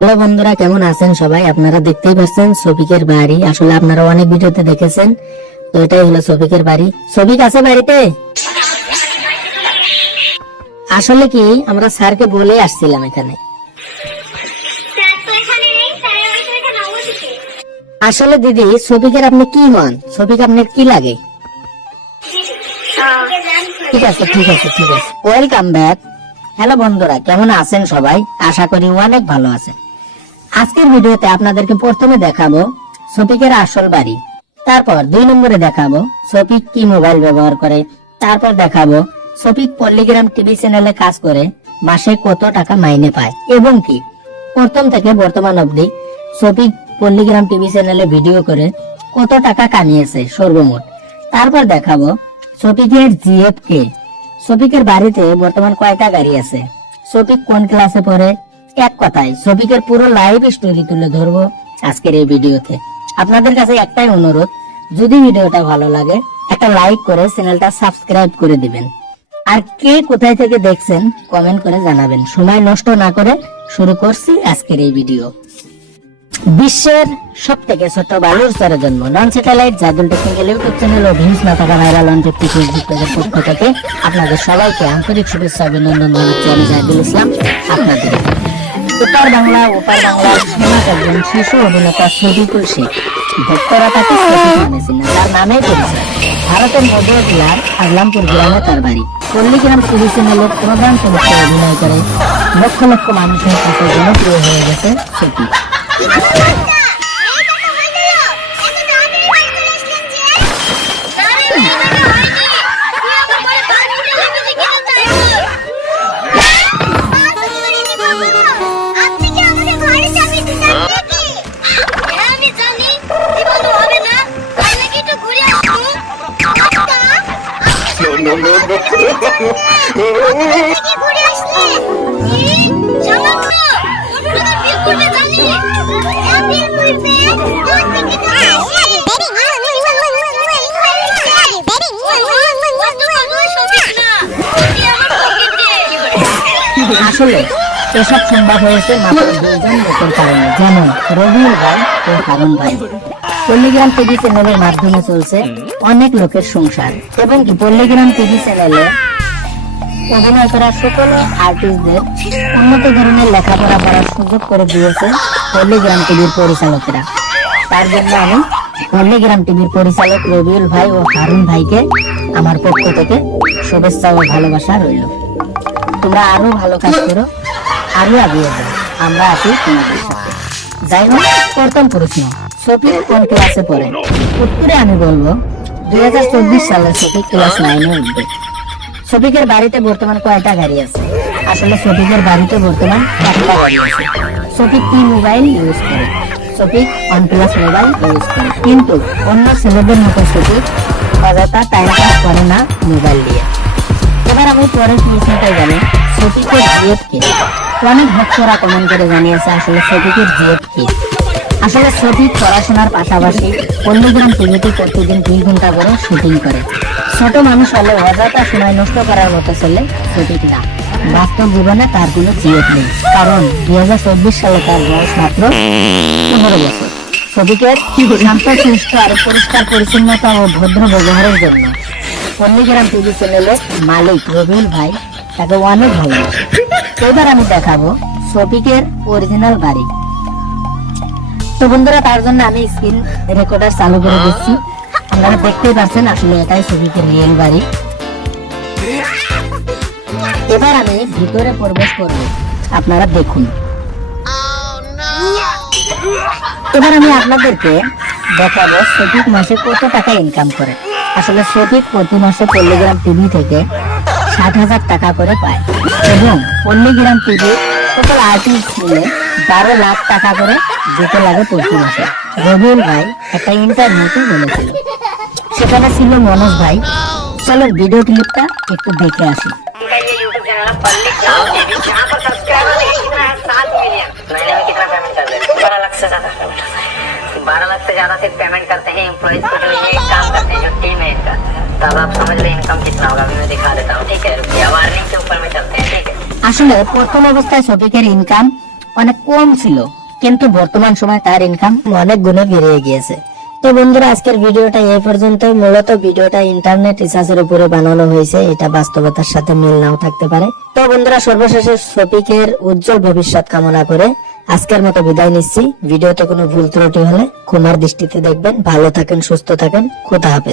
Hello বন্ধুরা কেমন আছেন সবাই? আপনারা দেখতেই পাচ্ছেন সফিকের বাড়ি। আসলে আপনারা অনেক ভিডিওতে দেখেছেন। তো এটাই হলো সফিকের বাড়ি। সফিক আছে বাড়িতে? আসলে কি আমরা স্যারকে বলে আসছিলাম এখানে। আসলে দিদি সফিকের আপনি কি হন? সফিক আপনার কি লাগে? ঠিক আছে ঠিক আছে ঠিক আছে। ওয়েলকাম ব্যাক হ্যালো বন্ধুরা কেমন আছেন সবাই? আশা করি অনেক ভালো আছেন। আজকের ভিডিওতে আপনাদেরকে প্রথমে দেখাবো সফিকের আসল বাড়ি। তারপর দুই নম্বরে দেখাবো সফিক কি মোবাইল ব্যবহার করে। তারপর দেখাবো সফিক পল্লিগ্রাম টিভি চ্যানেলে কাজ করে, মাসে কত টাকা মাইনে পায় এবং কি। প্রথম থেকে বর্তমান অবধি সফিক পল্লিগ্রাম টিভি চ্যানেলে ভিডিও করে কত টাকা কামিয়েছে সর্বমোট। তারপর দেখাবো সফিকের জিএফ কে সফিকের বাড়িতে বর্তমান কয়টা গাড়ি আছে? সফিক কোন ক্লাসে পড়ে? এক কথায় সফিকের পুরো লাইভ স্টোরি তুলে ধরবো আজকের এই ভিডিওতে। আপনাদের কাছে একটাই অনুরোধ, যদি ভিডিওটা ভালো লাগে, একটা লাইক করে চ্যানেলটা সাবস্ক্রাইব করে দিবেন। আর কে কোথায় থেকে দেখছেন কমেন্ট করে জানাবেন। সময় নষ্ট না করে শুরু করছি আজকের এই ভিডিও। বিশ্বের সব থেকে ছোট বালুর স্তরের জন্ম নন স্যাটেলাইট জাদুল টেকনিক্যাল ইউটিউব চ্যানেল ও ভিউজ না থাকা ভাইরাল ফিফটি ফেসবুক পেজের পক্ষ থেকে আপনাদের সবাইকে আন্তরিক শুভেচ্ছা, অভিনন্দন জানাচ্ছি আমি জাহিদুল ইসলাম আপনাদের। উপার বাংলা, ওপার বাংলা সিনেমা একজন শিশু অভিনেতা শফিকুল শেখ ভক্তরা তাকে নামে তার নামেই পরিচয় ভারতের মধ্য জেলার আগলামপুর গ্রামে তার বাড়ি। পল্লীগ্রাম টিভি চ্যানেলের প্রধান চরিত্রে অভিনয় করে। লক্ষ লক্ষ মানুষের কাছে জনপ্রিয় হয়ে গেছে শফিক আসলে, এসব সম্ভব হয়েছে মাত্র লোকের কারণে। যেমন রবিউল ও হারুন ভাই। পল্লীগ্রাম টিভি চ্যানেলের মাধ্যমে চলছে অনেক লোকের সংসার এবং পল্লীগ্রাম টিভি চ্যানেলে অভিনয় করা সকল আর্টিস্টদের উন্নত ধরনের লেখাপড়া করার সুযোগ করে দিয়েছে পল্লীগ্রাম টিভির পরিচালকেরা। তার জন্য আমি পল্লীগ্রাম টিভির পরিচালক রবিউল ভাই ও হারুন ভাইকে আমার পক্ষ থেকে শুভেচ্ছা ও ভালোবাসা রইল। তোমরা আরও ভালো কাজ করো, আরও এগিয়ে যাও। আমরা আছি তোমাদের সাথে। যাই হোক, প্রথম প্রশ্ন। শফিক কোন ক্লাসে পড়ে? উত্তরে আমি বলব, দুই হাজার চব্বিশ সালে শফিক ক্লাস নাইনে উঠবে। শফিকের বাড়িতে বর্তমান কয়টা গাড়ি আছে? আসলে শফিকের বাড়িতে বর্তমান একটা গাড়ি আছে। শফিক কি মোবাইল ইউজ করে? Shafiq OnePlus mobile use করে। কিন্তু অন্য ছেলেদের মতো শফিক অযথা টাইম পাস করে না মোবাইল দিয়ে। এবার আমি পরের প্রশ্নটাই জানি। সফিকের জিএফ কি? অনেক ভক্তরা কমেন্ট করে জানিয়েছে আসলে সফিকের জিএফ কি? আসলে সফিক পড়াশোনার পাশাপাশি পল্লীগ্রাম টিভিতে প্রতিদিন দুই ঘণ্টা করে শুটিং করে। ছোট মানুষ হলে অযথা সময় নষ্ট করার মতো ছেলে সফিক না। বাস্তব জীবনে তার কোনো জিএফ নেই। কারণ দুই হাজার চব্বিশ সালে তার বয়স মাত্র পনেরো বছর। সফিকের শান্ত সুস্থ আর পরিষ্কার পরিচ্ছন্নতা ও ভদ্র ব্যবহারের জন্য পল্লীগ্রাম টিভি চ্যানেলের মালিক রবিউল ভাই তাকে অনেক ভালোবাসে। এবার আমি দেখাবো শফিকের অরিজিনাল বাড়ি। তো বন্ধুরা তার জন্য আমি স্ক্রিন রেকর্ডার চালু করে দিচ্ছি। আপনারা দেখতেই পাচ্ছেন আসলে এটাই শফিকের রিয়েল বাড়ি। এবার আমি ভিতরে প্রবেশ করব। আপনারা দেখুন। এবার আমি আপনাদেরকে দেখাবো শফিক মাসে কত টাকা ইনকাম করে। আসলে শফিক প্রতি মাসে পল্লীগ্রাম টিভি থেকে ষাট হাজার টাকা করে পায়। এবং পল্লীগ্রাম টিভি সকল আর্টিস্ট মিলে বারো লাখ টাকা করে দিতে লাগে প্রতি মাসে রবিউল ভাই একটা ইন্টারভিউতে বলেছিল সেখানে ছিল মনোজ ভাই চলো ভিডিও ক্লিপটা একটু দেখে আসি उनका ये यूट्यूब चैनल है पल्ली क्लाउड टीवी जहाँ पर सब्सक्राइबर देखिए कितना है सात मिलियन महीने में कितना पेमेंट कर देते हैं बारह लाख से ज्यादा बारह लाख से ज्यादा सिर्फ पेमेंट करते हैं एम्प्लॉइज को जो ये काम करते हैं जो टीम है इनका तब आप समझ लो इनकम कितना होगा अभी मैं दिखा देता हूँ ठीक है रुपया वार्निंग के ऊपर में चलते हैं ठीक है আসলে প্রথম অবস্থায় শফিকের ইনকাম অনেক কম ছিল, কিন্তু বর্তমান সময় তার ইনকাম অনেক গুণে বেড়ে গিয়েছে। তো বন্ধুরা, আজকের ভিডিওটা এই পর্যন্ত মূলত ভিডিওটা ইন্টারনেট রিসার্চের উপরে বানানো হয়েছে, এটা বাস্তবতার সাথে মিল নাও থাকতে পারে। তো বন্ধুরা, সর্বশেষে শফিকের উজ্জ্বল ভবিষ্যৎ কামনা করে আজকের মতো বিদায় নিচ্ছি। ভিডিওতে কোনো ভুল ত্রুটি হলে ক্ষমার দৃষ্টিতে দেখবেন। ভালো থাকেন, সুস্থ থাকেন। খোদা হাফেজ।